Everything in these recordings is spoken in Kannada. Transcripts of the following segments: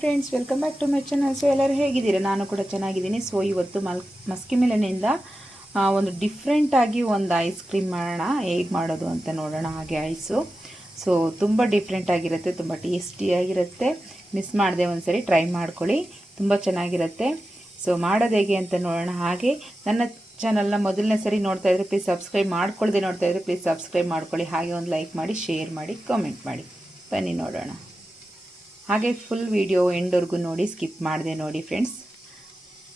Friends welcome back to my channel so ಎಲ್ಲರೂ ಹೇಗಿದ್ದೀರಾ? ನಾನು ಕೂಡ ಚೆನ್ನಾಗಿದ್ದೀನಿ. ಸೊ ಇವತ್ತು ಮಲ್ ಮಸ್ಕಿ ಮಿಲನಿಂದ ಆ, ಒಂದು ಡಿಫ್ರೆಂಟಾಗಿ ಒಂದು ಐಸ್ ಕ್ರೀಮ್ ಮಾಡೋಣ ಹೇಗೆ ಮಾಡೋದು ಅಂತ ನೋಡೋಣ. ಹಾಗೆ ಐಸು ಸೊ ತುಂಬ ಡಿಫ್ರೆಂಟಾಗಿರುತ್ತೆ ತುಂಬ ಟೇಸ್ಟಿಯಾಗಿರುತ್ತೆ ಮಿಸ್ ಮಾಡದೆ ಒಂದ್ಸರಿ ಟ್ರೈ ಮಾಡ್ಕೊಳ್ಳಿ. ತುಂಬ ಚೆನ್ನಾಗಿರುತ್ತೆ. ಸೊ ಮಾಡೋದು ಹೇಗೆ ಅಂತ ನೋಡೋಣ. ಹಾಗೆ ನನ್ನ ಚಾನಲ್ನ ಮೊದಲನೇ ಸರಿ ನೋಡ್ತಾ ಇದ್ರೆ ಪ್ಲೀಸ್ ಸಬ್ಸ್ಕ್ರೈಬ್ ಮಾಡ್ಕೊಳ್ಳದೆ ನೋಡ್ತಾ ಇದ್ರೆ ಪ್ಲೀಸ್ ಸಬ್ಸ್ಕ್ರೈಬ್ ಮಾಡ್ಕೊಳ್ಳಿ. ಹಾಗೆ ಒಂದು ಲೈಕ್ ಮಾಡಿ ಶೇರ್ ಮಾಡಿ ಕಾಮೆಂಟ್ ಮಾಡಿ. ಬನ್ನಿ ನೋಡೋಣ. ಹಾಗೆ ಫುಲ್ ವಿಡಿಯೋ ಎಂಡ್ವರೆಗೂ ನೋಡಿ ಸ್ಕಿಪ್ ಮಾಡಿದೆ ನೋಡಿ ಫ್ರೆಂಡ್ಸ್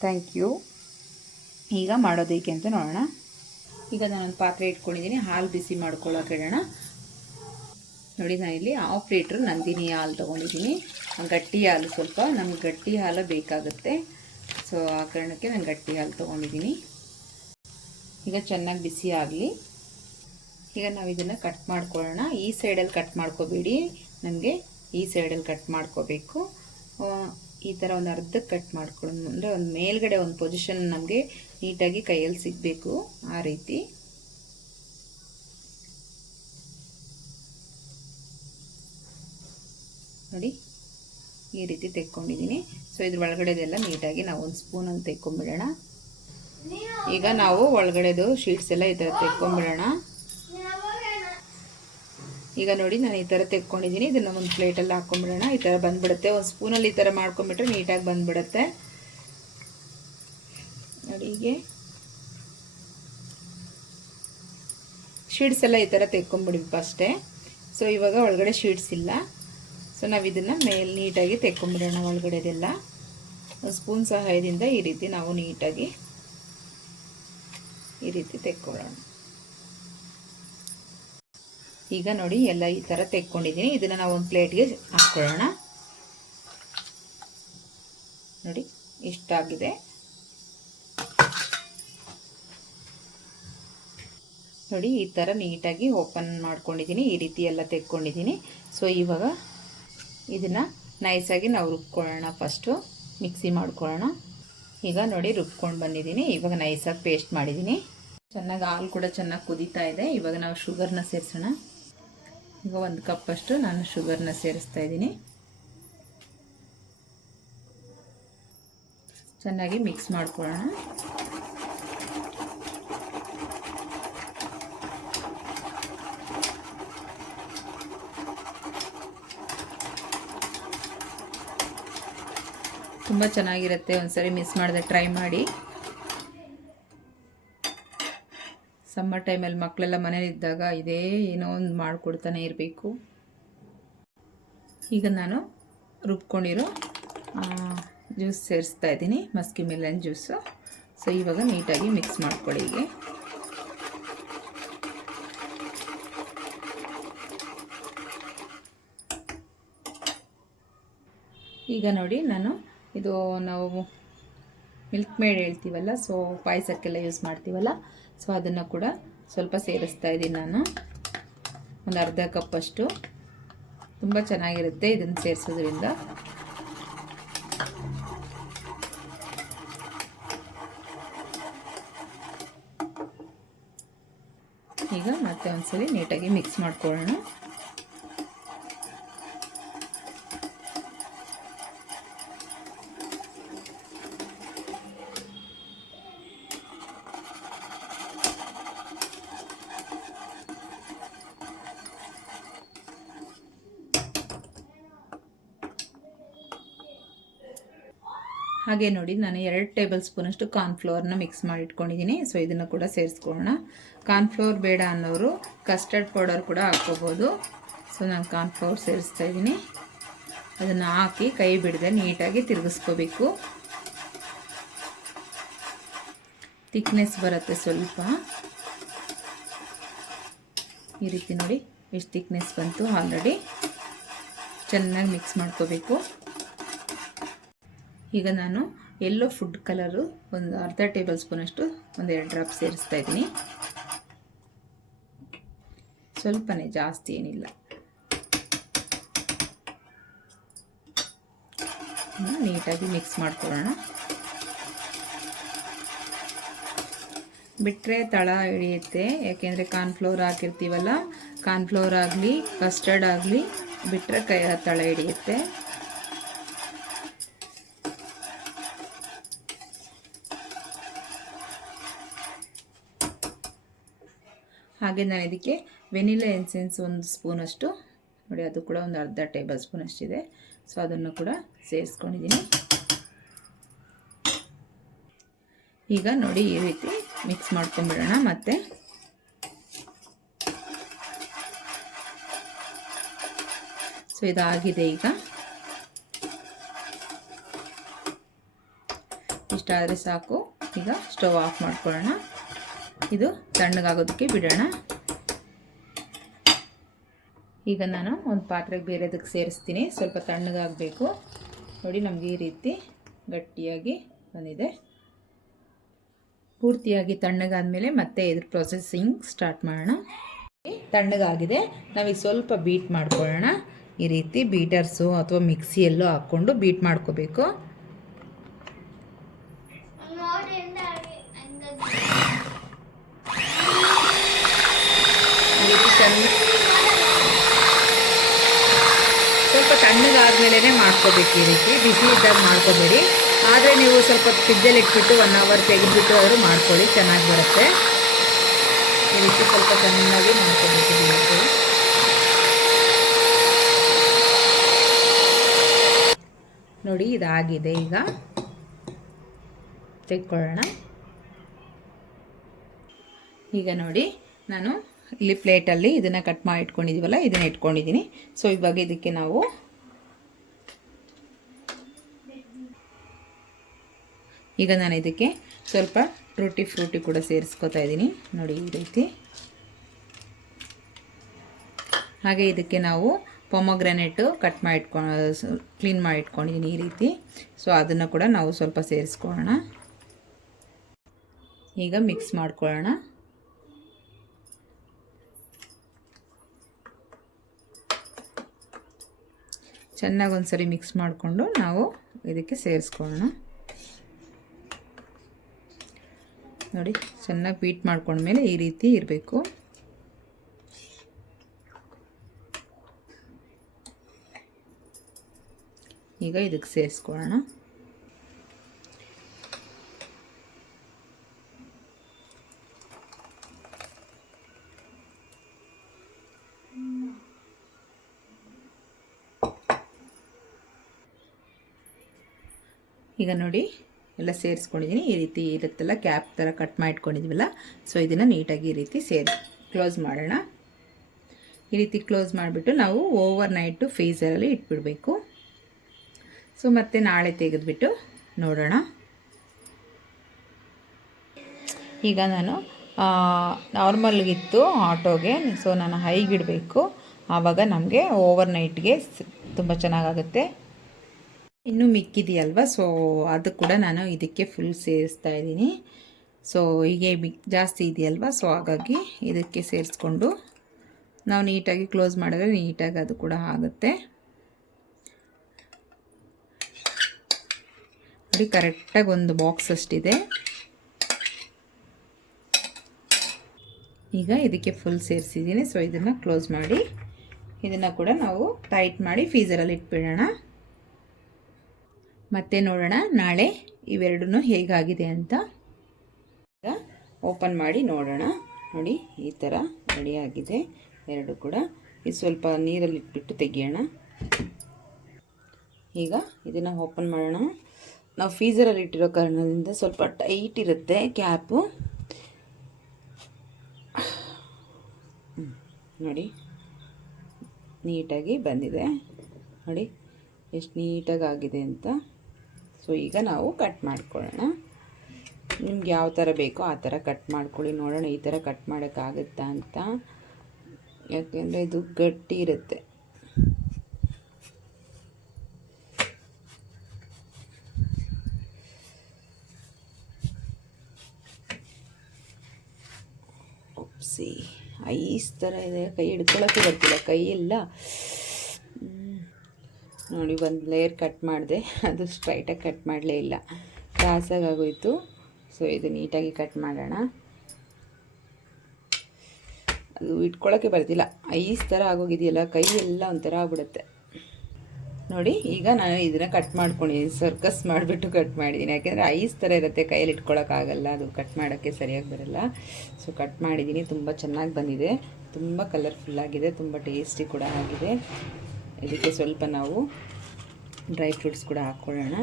ಥ್ಯಾಂಕ್ ಯು ಈಗ ಮಾಡೋದಕ್ಕೆ ಅಂತ ನೋಡೋಣ. ಈಗ ನಾನೊಂದು ಪಾತ್ರೆ ಇಟ್ಕೊಂಡಿದ್ದೀನಿ ಹಾಲು ಬಿಸಿ ಮಾಡ್ಕೊಳ್ಳೋಕೆ ಇಡೋಣ ನೋಡಿ ನಾನಿಲ್ಲಿ ಹಾಫ್ ಲೀಟ್ರ್ ನಂದಿನಿ ಹಾಲು ತೊಗೊಂಡಿದ್ದೀನಿ ಗಟ್ಟಿ ಹಾಲು ಸ್ವಲ್ಪ, ನಮ್ಗೆ ಗಟ್ಟಿ ಹಾಲು ಬೇಕಾಗುತ್ತೆ. ಸೊ ಆ ಕಾರಣಕ್ಕೆ ನಾನು ಗಟ್ಟಿ ಹಾಲು ತೊಗೊಂಡಿದ್ದೀನಿ ಈಗ ಚೆನ್ನಾಗಿ ಬಿಸಿ ಆಗಲಿ. ಈಗ ನಾವು ಇದನ್ನು ಕಟ್ ಮಾಡ್ಕೊಳ್ಳೋಣ. ಈ ಸೈಡಲ್ಲಿ ಕಟ್ ಮಾಡ್ಕೋಬೇಡಿ. ನಮಗೆ ಈ ಸೈಡಲ್ಲಿ ಕಟ್ ಮಾಡ್ಕೋಬೇಕು. ಈ ಥರ ಒಂದು ಅರ್ಧಕ್ಕೆ ಕಟ್ ಮಾಡ್ಕೊಂಡು ಅಂದರೆ ಒಂದು ಮೇಲ್ಗಡೆ ಒಂದು ಪೊಸಿಷನ್ ನಮಗೆ ನೀಟಾಗಿ ಕೈಯಲ್ಲಿ ಸಿಗಬೇಕು ಆ ರೀತಿ. ನೋಡಿ, ಈ ರೀತಿ ತೆಕ್ಕೊಂಡಿದ್ದೀನಿ. ಸೊ ಇದ್ರ ಒಳಗಡೆದೆಲ್ಲ ನೀಟಾಗಿ ನಾವು ಒಂದು ಸ್ಪೂನಲ್ಲಿ ತೆಕ್ಕೊಂಬಿಡೋಣ. ಈಗ ನಾವು ಒಳಗಡೆದು ಶೀಟ್ಸ್ ಎಲ್ಲ ಈ ಥರ ತೆಕ್ಕೊಂಬಿಡೋಣ. ಈಗ ನೋಡಿ ನಾನು ಈ ಥರ ತೆಕ್ಕೊಂಡಿದ್ದೀನಿ. ಇದನ್ನು ಒಂದು ಪ್ಲೇಟಲ್ಲಿ ಹಾಕ್ಕೊಂಬಿಡೋಣ ಈ ಥರ ಬಂದ್ಬಿಡುತ್ತೆ. ಒಂದು ಸ್ಪೂನಲ್ಲಿ ಈ ಥರ ಮಾಡ್ಕೊಂಬಿಟ್ರೆ ನೀಟಾಗಿ ಬಂದ್ಬಿಡುತ್ತೆ. ನೋಡಿ ಹೀಗೆ. ಶೀಟ್ಸ್ ಎಲ್ಲ ಈ ಥರ ತೆಕ್ಕೊಂಬಿಡಿ ಅಷ್ಟೇ. ಸೊ ಇವಾಗ ಒಳಗಡೆ ಶೀಟ್ಸ್ ಇಲ್ಲ. ಸೊ ನಾವು ಇದನ್ನು ಮೇಲೆ ನೀಟಾಗಿ ತೆಕ್ಕೊಂಬಿಡೋಣ ಒಳಗಡೆದೆಲ್ಲ. ಸ್ಪೂನ್ ಸಹಾಯದಿಂದ ಈ ರೀತಿ ನಾವು ನೀಟಾಗಿ ಈ ರೀತಿ ತೆಕ್ಕೊಳ್ಳೋಣ. ಈಗ ನೋಡಿ ಎಲ್ಲ ಈ ಥರ ತೆಕ್ಕೊಂಡಿದ್ದೀನಿ. ಇದನ್ನು ನಾವು ಒಂದು ಪ್ಲೇಟ್ಗೆ ಹಾಕ್ಕೊಳ್ಳೋಣ ನೋಡಿ, ಇಷ್ಟಾಗಿದೆ. ನೋಡಿ, ಈ ಥರ ನೀಟಾಗಿ ಓಪನ್ ಮಾಡ್ಕೊಂಡಿದ್ದೀನಿ. ಈ ರೀತಿ ಎಲ್ಲ ತೆಕ್ಕೊಂಡಿದ್ದೀನಿ. ಸೊ ಇವಾಗ ಇದನ್ನು ನೈಸಾಗಿ ನಾವು ರುಬ್ಕೊಳ್ಳೋಣ ಫಸ್ಟು ಮಿಕ್ಸಿ ಮಾಡ್ಕೊಳ್ಳೋಣ. ಈಗ ನೋಡಿ, ರುಬ್ಕೊಂಡು ಬಂದಿದ್ದೀನಿ. ಇವಾಗ ನೈಸಾಗಿ ಪೇಸ್ಟ್ ಮಾಡಿದ್ದೀನಿ. ಚೆನ್ನಾಗಿ ಹಾಲು ಕೂಡ ಚೆನ್ನಾಗಿ ಕುದೀತಾ ಇದೆ. ಇವಾಗ ನಾವು ಶುಗರ್ನ ಸೇರಿಸೋಣ. ಈಗ ಒಂದು ಕಪ್ಪಷ್ಟು ನಾನು ಶುಗರ್ನ ಸೇರಿಸ್ತಾ ಇದ್ದೀನಿ. ಚೆನ್ನಾಗಿ ಮಿಕ್ಸ್ ಮಾಡ್ಕೊಳ್ಳೋಣ. ತುಂಬ ಚೆನ್ನಾಗಿರುತ್ತೆ. ಒಂದ್ಸರಿ ಮಿಸ್ ಮಾಡಿದೆ ಟ್ರೈ ಮಾಡಿ. ಸಮ್ಮರ್ ಟೈಮಲ್ಲಿ ಮಕ್ಕಳೆಲ್ಲ ಮನೇಲಿದ್ದಾಗ ಇದೇ ಏನೋ ಒಂದು ಮಾಡಿಕೊಡ್ತಾನೆ ಇರಬೇಕು. ಈಗ ನಾನು ರುಬ್ಕೊಂಡಿರೋ ಜ್ಯೂಸ್ ಸೇರಿಸ್ತಾ ಇದ್ದೀನಿ, ಮಸ್ಕಿ ಮೆಲನ್ ಜ್ಯೂಸು ಸೊ ಇವಾಗ ನೀಟಾಗಿ ಮಿಕ್ಸ್ ಮಾಡ್ಕೊಳ್ಳಿ ಹೀಗೆ. ಈಗ ನೋಡಿ ನಾನು ಇದು ನಾವು ಮಿಲ್ಕ್ ಮೇಡ್ ಹೇಳ್ತೀವಲ್ಲ ಸೊ ಪಾಯಸಕ್ಕೆಲ್ಲ ಯೂಸ್ ಮಾಡ್ತೀವಲ್ಲ ಸೊ ಅದನ್ನು ಕೂಡ ಸ್ವಲ್ಪ ಸೇರಿಸ್ತಾ ಇದ್ದೀನಿ ನಾನು. ಒಂದು ಅರ್ಧ ಕಪ್ಪಷ್ಟು ತುಂಬ ಚೆನ್ನಾಗಿರುತ್ತೆ ಇದನ್ನು ಸೇರಿಸೋದ್ರಿಂದ. ಈಗ ಮತ್ತೆ ಒಂದ್ಸಲಿ ನೀಟಾಗಿ ಮಿಕ್ಸ್ ಮಾಡ್ಕೊಳ್ಳೋಣ. ಹಾಗೆ ನೋಡಿ, ನಾನು ಎರಡು ಟೇಬಲ್ ಸ್ಪೂನಷ್ಟು ಕಾರ್ನ್ಫ್ಲೋರ್ನ ಮಿಕ್ಸ್ ಮಾಡಿ ಇಟ್ಕೊಂಡಿದ್ದೀನಿ. ಸೊ ಇದನ್ನು ಕೂಡ ಸೇರಿಸ್ಕೊಳ್ಳೋಣ. ಕಾರ್ನ್ಫ್ಲೋರ್ ಬೇಡ ಅನ್ನೋರು, ಕಸ್ಟರ್ಡ್ ಪೌಡರ್ ಕೂಡ ಹಾಕ್ಕೋಬೋದು. ಸೊ ನಾನು ಕಾರ್ನ್ಫ್ಲೋರ್ ಸೇರಿಸ್ತಾ ಇದ್ದೀನಿ. ಅದನ್ನು ಹಾಕಿ ಕೈ ಬಿಡದೆ ನೀಟಾಗಿ ತಿರುಗಿಸ್ಕೋಬೇಕು. ತಿಕ್ನೆಸ್ ಬರುತ್ತೆ ಸ್ವಲ್ಪ. ಈ ರೀತಿ ನೋಡಿ, ಎಷ್ಟು ತಿಕ್ನೆಸ್ ಬಂತು ಆಲ್ರೆಡಿ ಚೆನ್ನಾಗಿ ಮಿಕ್ಸ್ ಮಾಡ್ಕೋಬೇಕು. ಈಗ ನಾನು ಎಲ್ಲೋ ಫುಡ್ ಕಲರು ಒಂದು ಅರ್ಧ ಟೇಬಲ್ ಸ್ಪೂನಷ್ಟು ಎರಡು ಡ್ರಾಪ್ ಸೇರಿಸ್ತಾ ಇದ್ದೀನಿ. ಸ್ವಲ್ಪನೇ ಜಾಸ್ತಿ ಏನಿಲ್ಲ. ನೀಟಾಗಿ ಮಿಕ್ಸ್ ಮಾಡ್ಕೊಳ್ಳೋಣ. ಬಿಟ್ಟರೆ ತಳ ಹಿಡಿಯುತ್ತೆ, ಯಾಕೆಂದರೆ ಕಾರ್ನ್ಫ್ಲೋರ್ ಹಾಕಿರ್ತೀವಲ್ಲ ಕಾರ್ನ್ಫ್ಲೋರ್ ಆಗಲಿ ಕಸ್ಟರ್ಡ್ ಆಗಲಿ ಬಿಟ್ಟರೆ ಕೈ ತಳ ಹಿಡಿಯುತ್ತೆ. ಹಾಗೆ ನಾನು ಇದಕ್ಕೆ ವೆನಿಲಾ ಎನ್ಸೆನ್ಸ್ ಒಂದು ಸ್ಪೂನಷ್ಟು ನೋಡಿ, ಅದು ಕೂಡ ಒಂದು ಅರ್ಧ ಟೇಬಲ್ ಸ್ಪೂನ್ ಅಷ್ಟಿದೆ. ಸೊ ಅದನ್ನು ಕೂಡ ಸೇರಿಸ್ಕೊಂಡಿದ್ದೀನಿ. ಈಗ ನೋಡಿ, ಈ ರೀತಿ ಮಿಕ್ಸ್ ಮಾಡ್ಕೊಂಬಿಡೋಣ. ಮತ್ತೆ ಸೊ, ಇದಾಗಿದೆ ಈಗ. ಇಷ್ಟಾದರೆ ಸಾಕು. ಈಗ ಸ್ಟವ್ ಆಫ್ ಮಾಡ್ಕೊಳ್ಳೋಣ. ಇದು ತಣ್ಣಗಾಗೋದಕ್ಕೆ ಬಿಡೋಣ. ಈಗ ನಾನು ಒಂದು ಪಾತ್ರೆಗೆ ಬೇರೆದಕ್ಕೆ ಸೇರಿಸ್ತೀನಿ. ಸ್ವಲ್ಪ ತಣ್ಣಗಾಗಬೇಕು. ನೋಡಿ ನಮಗೆ ಈ ರೀತಿ ಗಟ್ಟಿಯಾಗಿ ಬಂದಿದೆ. ಪೂರ್ತಿಯಾಗಿ ತಣ್ಣಗಾದಮೇಲೆ ಮತ್ತೆ ಇದ್ರ ಪ್ರೊಸೆಸಿಂಗ್ ಸ್ಟಾರ್ಟ್ ಮಾಡೋಣ. ತಣ್ಣಗಾಗಿದೆ. ನಾವೀಗ ಸ್ವಲ್ಪ ಬೀಟ್ ಮಾಡ್ಕೊಳ್ಳೋಣ. ಈ ರೀತಿ ಬೀಟರ್ಸು ಅಥವಾ ಮಿಕ್ಸಿಯಲ್ಲೂ ಹಾಕ್ಕೊಂಡು ಬೀಟ್ ಮಾಡ್ಕೋಬೇಕು ಈ ರೀತಿ ಚೆನ್ನ ಸ್ವಲ್ಪ ತಣ್ಣಗಾದ್ಮೇಲೆ ಮಾಡ್ಕೋಬೇಕು ಈ ರೀತಿ. ಬಿಸಿ ಇದ್ದಾಗ ಮಾಡ್ಕೋಬೇಡಿ. ಆದರೆ ನೀವು ಸ್ವಲ್ಪ ಫ್ರಿಜ್ಜಲ್ಲಿ ಇಟ್ಬಿಟ್ಟು ಒನ್ ಅವರ್ ತೆಗೆದುಬಿಟ್ಟು ಆದರೂ ಮಾಡ್ಕೊಳ್ಳಿ. ಚೆನ್ನಾಗಿ ಬರುತ್ತೆ. ಈ ರೀತಿ ಸ್ವಲ್ಪ ಚೆನ್ನಾಗಿ ಮಾಡ್ಕೋಬೇಕು ರೀತಿ. ನೋಡಿ, ಇದಾಗಿದೆ ಈಗ. ತೆಕ್ಕೊಳ್ಳೋಣ. ಈಗ ನೋಡಿ, ನಾನು ಇಲ್ಲಿ ಪ್ಲೇಟಲ್ಲಿ ಇದನ್ನು ಕಟ್ ಮಾಡಿ ಇಟ್ಕೊಂಡಿದ್ದೀವಲ್ಲ ಇದನ್ನು ಇಟ್ಕೊಂಡಿದ್ದೀನಿ ಸೊ ಇವಾಗ ಇದಕ್ಕೆ ನಾವು ಈಗ ನಾನು ಇದಕ್ಕೆ ಸ್ವಲ್ಪ ಟ್ರೂಟಿ ಫ್ರೂಟಿ ಕೂಡ ಸೇರಿಸ್ಕೊತಾ ಇದ್ದೀನಿ ನೋಡಿ, ಈ ರೀತಿ. ಹಾಗೆ ಇದಕ್ಕೆ ನಾವು ಪೊಮೊಗ್ರಾನೇಟು ಕಟ್ ಮಾಡಿ ಇಟ್ಕೊಂಡು ಕ್ಲೀನ್ ಮಾಡಿ ಇಟ್ಕೊಂಡಿದ್ದೀನಿ ಈ ರೀತಿ. ಸೊ ಅದನ್ನು ಕೂಡ ನಾವು ಸ್ವಲ್ಪ ಸೇರಿಸ್ಕೊಳ್ಳೋಣ. ಈಗ ಮಿಕ್ಸ್ ಮಾಡ್ಕೊಳ್ಳೋಣ. ಚೆನ್ನಾಗಿ ಒಂದ್ಸರಿ ಮಿಕ್ಸ್ ಮಾಡಿಕೊಂಡು ನಾವು ಇದಕ್ಕೆ ಸೇರಿಸ್ಕೊಳ್ಳೋಣ. ನೋಡಿ, ಚೆನ್ನಾಗಿ ಬೀಟ್ ಮಾಡ್ಕೊಂಡ್ಮೇಲೆ ಈ ರೀತಿ ಇರಬೇಕು. ಈಗ ಇದಕ್ಕೆ ಸೇರಿಸ್ಕೊಳ್ಳೋಣ. ಈಗ ನೋಡಿ ಎಲ್ಲ ಸೇರಿಸ್ಕೊಂಡಿದ್ದೀನಿ ಈ ರೀತಿ ಇರುತ್ತಲ್ಲ, ಕ್ಯಾಪ್ ಥರ ಕಟ್ ಮಾಡಿಟ್ಕೊಂಡಿದ್ವಲ್ಲ? ಸೊ ಇದನ್ನು ನೀಟಾಗಿ ಈ ರೀತಿ ಸೇರಿ ಕ್ಲೋಸ್ ಮಾಡೋಣ. ಈ ರೀತಿ ಕ್ಲೋಸ್ ಮಾಡಿಬಿಟ್ಟು ನಾವು ಓವರ್ ನೈಟು ಫ್ರೀಸರಲ್ಲಿ ಇಟ್ಬಿಡಬೇಕು. ಸೊ ಮತ್ತೆ ನಾಳೆ ತೆಗೆದ್ಬಿಟ್ಟು ನೋಡೋಣ. ಈಗ ನಾನು ನಾರ್ಮಲ್ಗಿತ್ತು ಆಟೋಗೆ. ಸೊ ನಾನು ಹೈಗಿಡಬೇಕು ಆವಾಗ ನಮಗೆ ಓವರ್ ನೈಟ್ಗೆ ತುಂಬ ಚೆನ್ನಾಗಾಗುತ್ತೆ. ಇನ್ನೂ ಮಿಕ್ಕಿದೆಯಲ್ವ? ಸೊ ಅದು ಕೂಡ ನಾನು ಇದಕ್ಕೆ ಫುಲ್ ಸೇರಿಸ್ತಾ ಇದ್ದೀನಿ. ಸೊ ಹೀಗೆ ಮಿಕ್ ಜಾಸ್ತಿ ಇದೆಯಲ್ವ? ಸೊ ಹಾಗಾಗಿ ಇದಕ್ಕೆ ಸೇರಿಸ್ಕೊಂಡು ನಾವು ನೀಟಾಗಿ ಕ್ಲೋಸ್ ಮಾಡಿದ್ರೆ ನೀಟಾಗಿ ಅದು ಕೂಡ ಆಗುತ್ತೆ. ನೋಡಿ ಕರೆಕ್ಟಾಗಿ ಒಂದು ಬಾಕ್ಸ್ ಅಷ್ಟಿದೆ. ಈಗ ಇದಕ್ಕೆ ಫುಲ್ ಸೇರಿಸಿದ್ದೀನಿ. ಸೊ ಇದನ್ನು ಕ್ಲೋಸ್ ಮಾಡಿ, ಇದನ್ನು ಕೂಡ ನಾವು ಟೈಟ್ ಮಾಡಿ ಫೀಸರಲ್ಲಿ ಇಟ್ಬಿಡೋಣ. ಮತ್ತೆ ನೋಡೋಣ ನಾಳೆ ಇವೆರಡೂ ಹೇಗಾಗಿದೆ ಅಂತ. ಓಪನ್ ಮಾಡಿ ನೋಡೋಣ. ನೋಡಿ, ಈ ಥರ ರೆಡಿಯಾಗಿದೆ ಎರಡು ಕೂಡ. ಇದು ಸ್ವಲ್ಪ ನೀರಲ್ಲಿ ಇಟ್ಬಿಟ್ಟು ತೆಗಿಯೋಣ. ಈಗ ಇದನ್ನು ಓಪನ್ ಮಾಡೋಣ. ನಾವು ಫೀಸರಲ್ಲಿ ಇಟ್ಟಿರೋ ಕಾರಣದಿಂದ ಸ್ವಲ್ಪ ಟೈಟ್ ಇರುತ್ತೆ ಕ್ಯಾಪು ನೋಡಿ ನೀಟಾಗಿ ಬಂದಿದೆ. ನೋಡಿ, ಎಷ್ಟು ನೀಟಾಗಿ ಆಗಿದೆ ಅಂತ. ಸೊ ಈಗ ನಾವು ಕಟ್ ಮಾಡ್ಕೊಳ್ಳೋಣ. ನಿಮ್ಗೆ ಯಾವ ಥರ ಬೇಕೋ ಆ ಥರ ಕಟ್ ಮಾಡ್ಕೊಳ್ಳಿ. ನೋಡೋಣ ಈ ಥರ ಕಟ್ ಮಾಡೋಕ್ಕಾಗುತ್ತಾ ಅಂತ. ಯಾಕೆಂದರೆ ಇದು ಗಟ್ಟಿ ಇರುತ್ತೆ. ಒಪ್ಸಿ ಐಸ್ ಥರ ಇದೆ. ಕೈ ಹಿಡ್ಕೊಳ್ಳೋಕ್ಕೆ ಬರ್ತಿಲ್ಲ ಕೈಯೆಲ್ಲ ನೋಡಿ, ಒಂದು ಲೇಯರ್ ಕಟ್ ಮಾಡಿದೆ. ಅದು ಸ್ಟ್ರೈಟಾಗಿ ಕಟ್ ಮಾಡಲೇ ಇಲ್ಲ. ಕ್ರಾಸಾಗಿ ಆಗೋಯ್ತು. ಸೊ ಇದು ನೀಟಾಗಿ ಕಟ್ ಮಾಡೋಣ. ಅದು ಇಟ್ಕೊಳ್ಳೋಕ್ಕೆ ಬರ್ತಿಲ್ಲ ಐಸ್ ಥರ ಆಗೋಗಿದೆಯಲ್ಲ, ಕೈ ಎಲ್ಲ ಒಂಥರ ಆಗ್ಬಿಡುತ್ತೆ. ನೋಡಿ, ಈಗ ನಾನು ಇದನ್ನು ಕಟ್ ಮಾಡ್ಕೊಂಡಿದ್ದೀನಿ ಸರ್ಕಸ್ ಮಾಡಿಬಿಟ್ಟು ಕಟ್ ಮಾಡಿದ್ದೀನಿ ಯಾಕೆಂದರೆ ಐಸ್ ಥರ ಇರುತ್ತೆ ಕೈಯಲ್ಲಿ ಇಟ್ಕೊಳ್ಳೋಕ್ಕಾಗಲ್ಲ ಅದು ಕಟ್ ಮಾಡೋಕ್ಕೆ ಸರಿಯಾಗಿ ಬರಲ್ಲ. ಸೊ ಕಟ್ ಮಾಡಿದ್ದೀನಿ ತುಂಬ ಚೆನ್ನಾಗಿ ಬಂದಿದೆ. ತುಂಬ ಕಲರ್ಫುಲ್ಲಾಗಿದೆ ತುಂಬ ಟೇಸ್ಟಿ ಕೂಡ ಆಗಿದೆ. ಇದಕ್ಕೆ ಸ್ವಲ್ಪ ನಾವು ಡ್ರೈ ಫ್ರೂಟ್ಸ್ ಕೂಡ ಹಾಕ್ಕೊಳ್ಳೋಣ.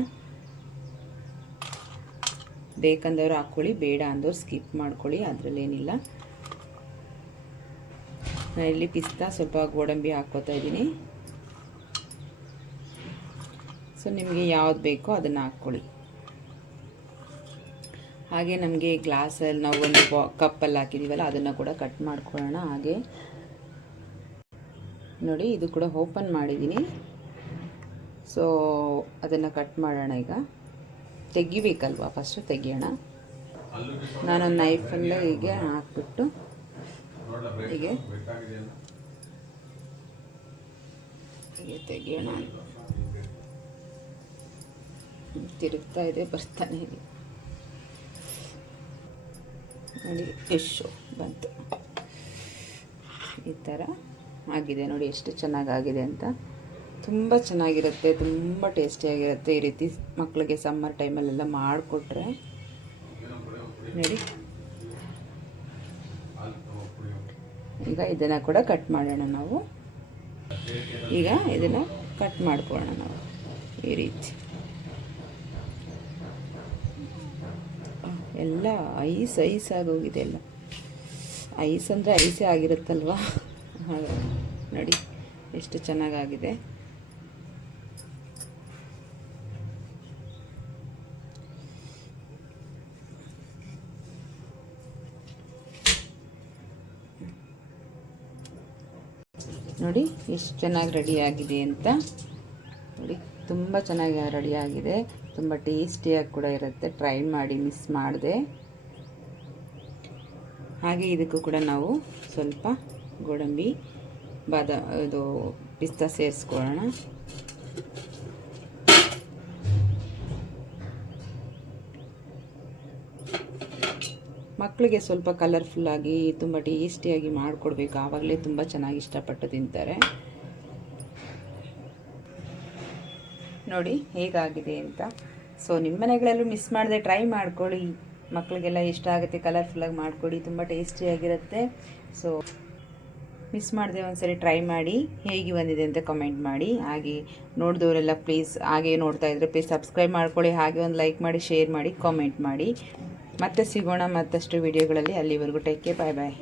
ಬೇಕಂದವರು ಹಾಕ್ಕೊಳ್ಳಿ, ಬೇಡ ಅಂದವ್ರು ಸ್ಕಿಪ್ ಮಾಡ್ಕೊಳ್ಳಿ, ಅದರಲ್ಲೇನಿಲ್ಲ. ಇಲ್ಲಿ ಪಿಸ್ತಾ ಸ್ವಲ್ಪ ಗೋಡಂಬಿ ಹಾಕ್ಕೋತಾ ಇದ್ದೀನಿ. ಸೊ ನಿಮಗೆ ಯಾವ್ದು ಬೇಕೋ ಅದನ್ನು ಹಾಕ್ಕೊಳ್ಳಿ. ಹಾಗೆ ನಮಗೆ ಗ್ಲಾಸಲ್ಲಿ ನಾವು ಒಂದು ಬಾ, ಕಪ್ಪಲ್ಲಿ ಹಾಕಿದ್ದೀವಲ್ಲ ಅದನ್ನು ಕೂಡ ಕಟ್ ಮಾಡ್ಕೊಳ್ಳೋಣ ಹಾಗೆ. ನೋಡಿ, ಇದು ಕೂಡ ಓಪನ್ ಮಾಡಿದ್ದೀನಿ ಸೊ ಅದನ್ನು ಕಟ್ ಮಾಡೋಣ ಈಗ. ತೆಗಿಬೇಕಲ್ವಾ? ಫಸ್ಟು ತೆಗಿಯೋಣ. ನಾನು ನೈಫಲ್ಲೇ ಹೀಗೆ ಹಾಕ್ಬಿಟ್ಟು ಹೀಗೆ ಹೀಗೆ ತೆಗಿಯೋಣ. ತಿರುಗ್ತಾ ಇದೆ, ಬರ್ತಾನೆ ಇದೆ ನೋಡಿ ಎಷ್ಟು ಬಂತು. ಈ ಥರ ಆಗಿದೆ ನೋಡಿ, ಎಷ್ಟು ಚೆನ್ನಾಗಾಗಿದೆ ಅಂತ. ತುಂಬ ಚೆನ್ನಾಗಿರುತ್ತೆ, ತುಂಬ ಟೇಸ್ಟಿಯಾಗಿರುತ್ತೆ ಈ ರೀತಿ ಮಕ್ಕಳಿಗೆ ಸಮ್ಮರ್ ಟೈಮಲ್ಲೆಲ್ಲ ಮಾಡಿಕೊಟ್ರೆ. ನೋಡಿ. ಈಗ ಇದನ್ನು ಕೂಡ ಕಟ್ ಮಾಡೋಣ ನಾವು. ಈಗ ಇದನ್ನು ಕಟ್ ಮಾಡ್ಕೊಳ್ಳೋಣ ನಾವು ಈ ರೀತಿ. ಎಲ್ಲ ಐಸ್ ಐಸ್ ಆಗೋಗಿದೆ ಎಲ್ಲ. ಐಸ್ ಅಂದರೆ ಐಸೇ ಆಗಿರುತ್ತಲ್ವ? ನೋಡಿ, ಎಷ್ಟು ಚೆನ್ನಾಗಾಗಿದೆ. ನೋಡಿ, ಎಷ್ಟು ಚೆನ್ನಾಗಿ ರೆಡಿಯಾಗಿದೆ ಅಂತ. ನೋಡಿ, ತುಂಬ ಚೆನ್ನಾಗಿ ರೆಡಿಯಾಗಿದೆ ತುಂಬ ಟೇಸ್ಟಿಯಾಗಿ ಕೂಡ ಇರುತ್ತೆ. ಟ್ರೈ ಮಾಡಿ ಮಿಸ್ ಮಾಡಿದೆ. ಹಾಗೆ ಇದಕ್ಕೂ ಕೂಡ ನಾವು ಸ್ವಲ್ಪ ಗೋಡಂಬಿ, ಬಾದ, ಇದು ಪಿಸ್ತಾ ಸೇರಿಸ್ಕೊಳ್ಳೋಣ. ಮಕ್ಕಳಿಗೆ ಸ್ವಲ್ಪ ಕಲರ್ಫುಲ್ಲಾಗಿ ತುಂಬ ಟೇಸ್ಟಿಯಾಗಿ ಮಾಡಿಕೊಡ್ಬೇಕು. ಆವಾಗಲೇ ತುಂಬ ಚೆನ್ನಾಗಿ ಇಷ್ಟಪಟ್ಟು ತಿಂತಾರೆ. ನೋಡಿ, ಹೇಗಾಗಿದೆ ಅಂತ. ಸೊ ನಿಮ್ಮ ಮನೆಗಳಲ್ಲೂ ಮಿಸ್ ಮಾಡದೆ ಟ್ರೈ ಮಾಡ್ಕೊಳ್ಳಿ. ಮಕ್ಕಳಿಗೆಲ್ಲ ಇಷ್ಟ ಆಗುತ್ತೆ ಕಲರ್ಫುಲ್ಲಾಗಿ ಮಾಡಿಕೊಡಿ. ತುಂಬ ಟೇಸ್ಟಿಯಾಗಿರುತ್ತೆ ಸೊ ಮಿಸ್ ಮಾಡದೆ ಒಂದ್ಸರಿ ಟ್ರೈ ಮಾಡಿ, ಹೇಗೆ ಬಂದಿದೆ ಅಂತ ಕಮೆಂಟ್ ಮಾಡಿ. ಹಾಗೆ ನೋಡಿದವರೆಲ್ಲ ಪ್ಲೀಸ್ ಹಾಗೆ ನೋಡ್ತಾ ಇದ್ರೆ ಪ್ಲೀಸ್ ಸಬ್ಸ್ಕ್ರೈಬ್ ಮಾಡ್ಕೊಳ್ಳಿ, ಹಾಗೆ ಒಂದು ಲೈಕ್ ಮಾಡಿ ಶೇರ್ ಮಾಡಿ ಕಾಮೆಂಟ್ ಮಾಡಿ. ಮತ್ತೆ ಸಿಗೋಣ ಮತ್ತಷ್ಟು ವಿಡಿಯೋಗಳಲ್ಲಿ ಅಲ್ಲಿವರೆಗೂ ಟೇಕ್ ಬಾಯ್ ಬಾಯ್